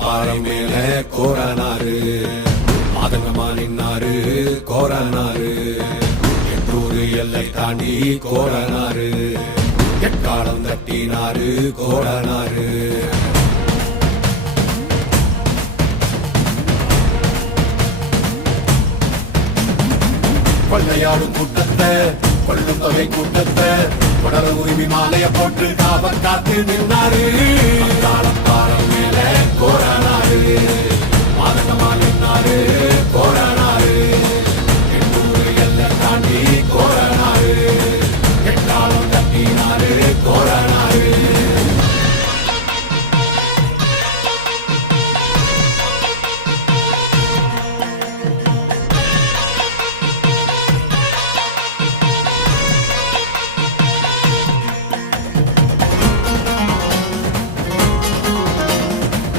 பாறை மேல கோரனாரு மாதங்கமா நின்னாரு கோரனாரு எட்டூரு எல்லை தாண்டி கோரனாரு எக்காலம் தட்டினாரு கோரனாரு கொள்ளையாடும் கூட்டத்தை கொள்ளும் தொகை கூட்டத்தை தொடர உரிமை மாலைய போட்டு காவல் காத்து நின்றாரு.